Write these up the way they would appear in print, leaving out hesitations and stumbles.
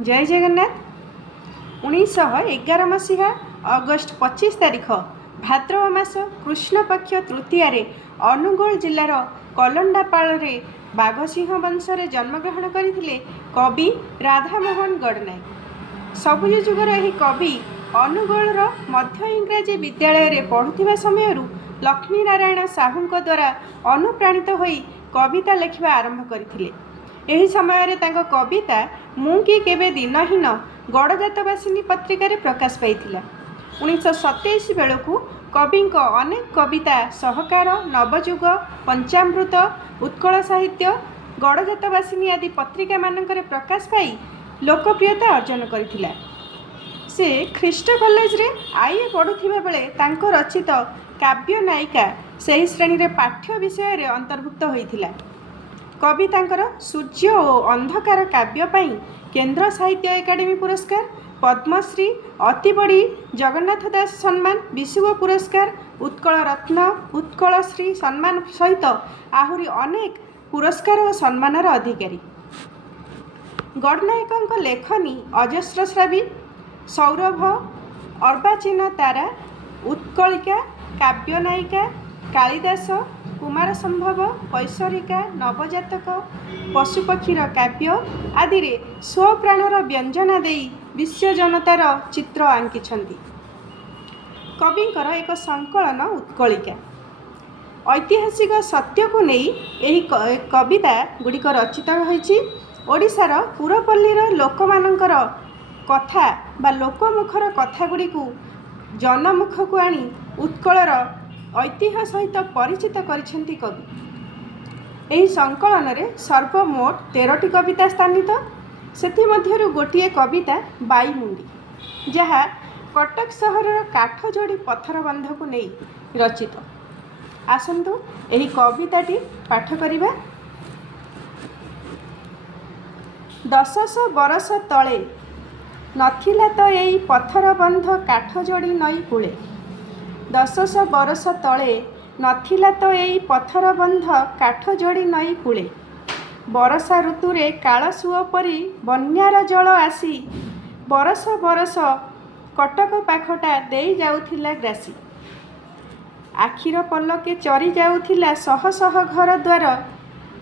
जय जगन्नाथ। 1911 मसीहा अगस्ट 25 तारिख भाद्रव मास कृष्ण पक्ष तृतीय अनुगोल जिलार कलंडापाल बाघसिंह वंशरे जन्मग्रहण करथिले कवि राधामोहन गडनायक। सबुज जुगर यह कवि अनुगोलर मध्य इंग्राजी विद्यालय पढ़ुवा समय लक्ष्मी नारायण साहू द्वारा अनुप्राणित होई कविता लेखिबा आरंभ करथिले। एही समय तांको कविता मु कि केबे दिनहीन गड़जातवासिनी पत्रिकार प्रकाश पाइथिला। 1927 बेलू कवि अनेक कविता सहकार, नवजुग, पंचामृत, उत्कल साहित्य, गड़जातवासिनी आदि पत्रिका मानकर प्रकाश पाई लोकप्रियता अर्जन करथिला। से ख्रीष्ट कॉलेज रे आईए पढ़ुथिबा बेले तांको रचित काव्य नायिका सही श्रेणी रे पाठ्य विषय रे अंतर्भुक्त होइथिला। कवि तांकर सूर्य और अंधकार काव्य पाई केंद्र साहित्य एकाडेमी पुरस्कार, पद्मश्री, अति बड़ी जगन्नाथ दास सम्मान, विशुव पुरस्कार, उत्कल रत्न, उत्कल श्री सम्मान सहित आहुरी अनेक पुरस्कार और सम्मानर अधिकारी। गडनायक लेखनी अजस्रस्रावी, सौरभ, अर्वाचीन तारा, उत्कलिका, काव्य नायिका, कालिदास, कुमार संभव, पैसरिका, नवजातक, पशुपक्षीर काव्य आदि स्वप्राणर व्यंजना देई विश्व जनतार चित्र आंकिछंती। कविंकर एक संकलन उत्कलिका ऐतिहासिक सत्य को नहीं यही कविता गुड़िक रचित होईछि। ओडिशार पुरपल्लीर लोकमानंकर कथा बा लोकमुखर कथा गुड़िकु जनमुख को आनी उत्कलर ऐतिह्य सहित परिचित करिसेंती कवि। एही संकलन रे सर्वमोट 13टी कविता स्थानित। सेथिमध्यरु गोटिए कविता बाईमुंडी, जहा कटक सहरर काठजोड़ी पत्थर बंध को नहीं रचित। आसंतु एही कविताटी पाठ करिबा। 1000 बरस तले नथिला तो एई पत्थर बंध काठजोड़ी नई कूले। 1000 बरस तले नथिला तो एई पत्थर बंध काठजोड़ी नई कूले। बरसा ऋतुरे कालसुओ परी बन्यार जल आसी बरस बरस कटक पाखटा देई जाउथिला ग्रासी। आखिर पलके चरी जाउथिला शह शह घर द्वार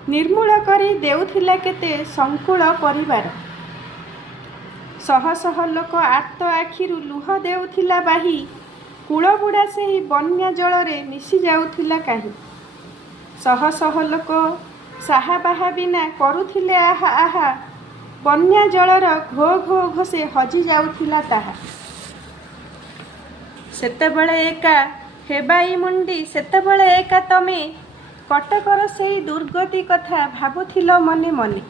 निर्मूल करी देउथिला केते संकुल परिवार। शह शह लोक आर्त आखिरु लुह देउथिला बाही कूलबुड़ा से ही बन्या जलरे मिशी जाउथिला काहे। शह शह लोक साहा बाहा बिना करुथिले आहा आहा बन्या जलर घो घो घोषे हजी जाउथिला ताहा। सेतेबेले एका हेबाई मुंडी सेतेबेले एका तमे कटकर सेई दुर्गति कथा भाबुथिल मने मने।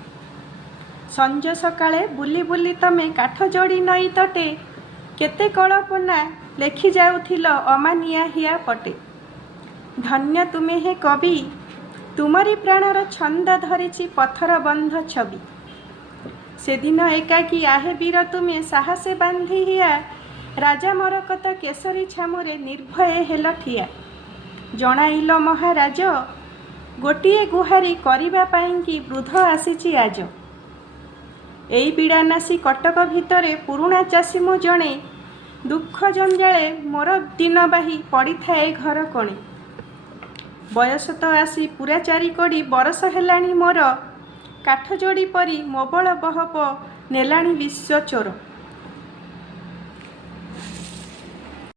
संज सकाळे बुली बुली तमे काठजोड़ी नई तटे केते कल्पना लेखि जाउथिल अमानिया हिया पटे। धन्य तुमे हे कवि तुमरी प्राणर छंद धरिछि पत्थर बंध छवि। से दिन एकाकी आहे वीर तुमे साहसे बांधी हिया राजा मरकत केसरी छामुरे निर्भय हेल ठिया। जणाइल महाराज गोटिए गुहारी करिबा पाइंकी वृद्ध आसीछि आज। एई बिड़ानासी कटक भितरे पुरुणा चाषी मु जणे दुख जंजाले मोर दिन बाही पड़ी थाए घर कोणे। बयस तो आसी पूरा 4 कोड़ी बरस हेलाणी मोर काठजोड़ी परी मोबल बहप नेलाणी विश्व चोर।